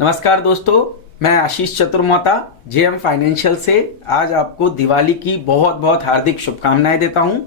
नमस्कार दोस्तों, मैं आशीष चतुर्मोता जेएम फाइनेंशियल से आज आपको दिवाली की बहुत बहुत हार्दिक शुभकामनाएं देता हूं।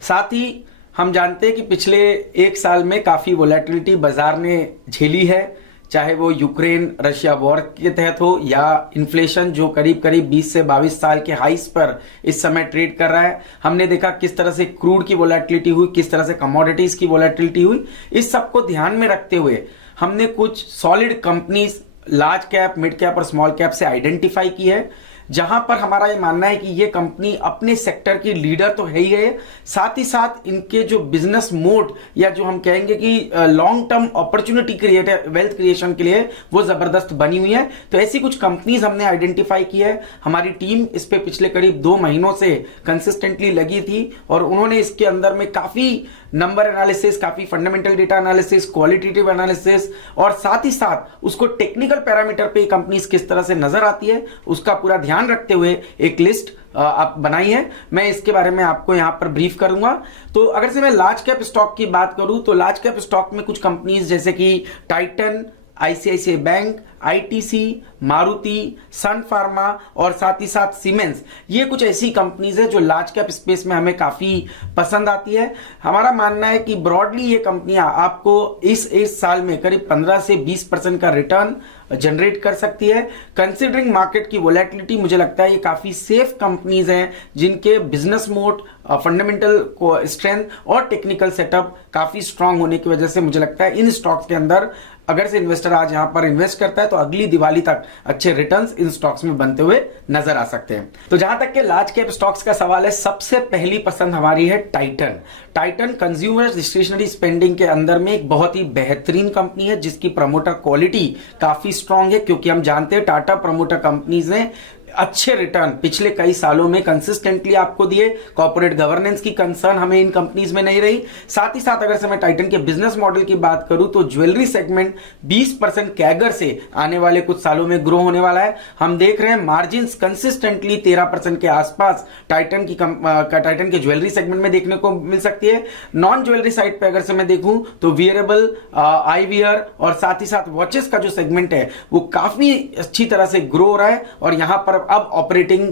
साथ ही हम जानते हैं कि पिछले एक साल में काफी वोलेटिलिटी बाजार ने झेली है, चाहे वो यूक्रेन रशिया वॉर के तहत हो या इन्फ्लेशन जो करीब करीब 20 से 22 साल के हाइस पर इस समय ट्रेड कर रहा है। हमने देखा किस तरह से क्रूड की वोलेटिलिटी हुई, किस तरह से कमोडिटीज की वोलेटिलिटी हुई। इस सब को ध्यान में रखते हुए हमने कुछ solid companies large cap, mid cap और स्मॉल कैप से आइडेंटिफाई की है, जहां पर हमारा ये मानना है कि ये कंपनी अपने सेक्टर की लीडर तो है ही है, साथ ही साथ इनके जो बिजनेस मोड या जो हम कहेंगे कि long term opportunity create wealth creation के लिए वो जबरदस्त बनी हुई है। तो ऐसी कुछ कंपनीज हमने आइडेंटिफाई की है। हमारी टीम इस पे पिछले करीब 2 महीनों से कंसिस्टेंटली लगी थी और उन्होंने इसके अंदर में काफी नंबर एनालिसिस, काफी fundamental data analysis, qualitative analysis और साथ ही साथ उसको टेक्निकल पैरामीटर पे कंपनीज किस तरह से नजर आती है उसका पूरा ध्यान रखते हुए एक लिस्ट आप बनाई है। मैं इसके बारे में आपको यहां पर ब्रीफ करूंगा। तो अगर से मैं लार्ज कैप स्टॉक की बात करूं तो लार्ज कैप स्टॉक में कुछ कंपनीज जैसे कि Titan, ICICI bank, ITC, Maruti, Sun Pharma और साथ ही साथ सीमेंस, ये कुछ ऐसी कंपनीज है जो लार्ज कैप स्पेस में हमें काफी पसंद आती है। हमारा मानना है कि ब्रॉडली ये कंपनियां आपको इस साल में करीब 15 से 20% का रिटर्न जनरेट कर सकती है। कंसिडरिंग मार्केट की वोलेटिलिटी, मुझे लगता है ये काफी सेफ कंपनीज हैं जिनके बिजनेस मोड, फंडामेंटल स्ट्रेंथ और टेक्निकल सेटअप काफी स्ट्रांग होने की वजह से मुझे लगता है इन स्टॉक्स के अंदर अगर से इन्वेस्टर आज यहां पर इन्वेस्ट करता है तो अगली दिवाली तक अच्छे रिटर्न्स इन स्टॉक्स में बनते हुए नजर आ सकते हैं। तो जहां तक के लार्ज कैप स्टॉक्स का सवाल है, सबसे पहली पसंद हमारी है Titan. Titan consumer discretionary spending के अंदर में एक बहुत ही बेहतरीन कंपनी है जिसकी प्रमोटर क्वालिटी काफी स्ट्रांग है, क्योंकि हम जानते हैं टाटा प्रमोटर कंपनीज ने अच्छे रिटर्न पिछले कई सालों में कंसिस्टेंटली आपको दिए। कॉर्पोरेट गवर्नेंस की कंसर्न हमें इन कंपनीज में नहीं रही। साथ ही साथ अगर से मैं टाइटन के बिजनेस मॉडल की बात करूं तो ज्वेलरी सेगमेंट 20% कैगर से आने वाले कुछ सालों में ग्रो होने वाला है। हम देख रहे हैं मार्जिन्स कंसिस्टेंटली 13% के आसपास टाइटन के ज्वेलरी सेगमेंट में देखने को मिल सकती है। नॉन ज्वेलरी साइड पे अगर से मैं देखूं तो वियरेबल, आईवियर और साथ ही साथ वॉचेस का जो सेगमेंट है वो काफी अच्छी तरह से ग्रो हो रहा है और यहां पर अब ऑपरेटिंग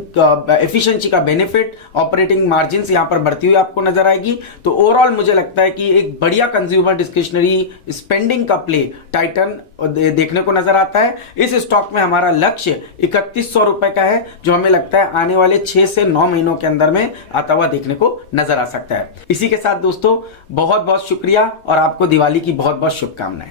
एफिशिएंसी का बेनिफिट, ऑपरेटिंग मार्जिन्स यहां पर बढ़ती हुई आपको नजर आएगी। तो ओवरऑल मुझे लगता है कि एक बढ़िया कंज्यूमर डिस्क्रिशनरी स्पेंडिंग का प्ले टाइटन देखने को नजर आता है। इस स्टॉक में हमारा लक्ष्य 3100 रुपए का है, जो हमें लगता है आने वाले 6 से 9 महीनों के अंदर में आता हुआ देखने को नजर आ सकता है। इसी के साथ दोस्तों बहुत बहुत शुक्रिया और आपको दिवाली की बहुत बहुत शुभकामनाएं।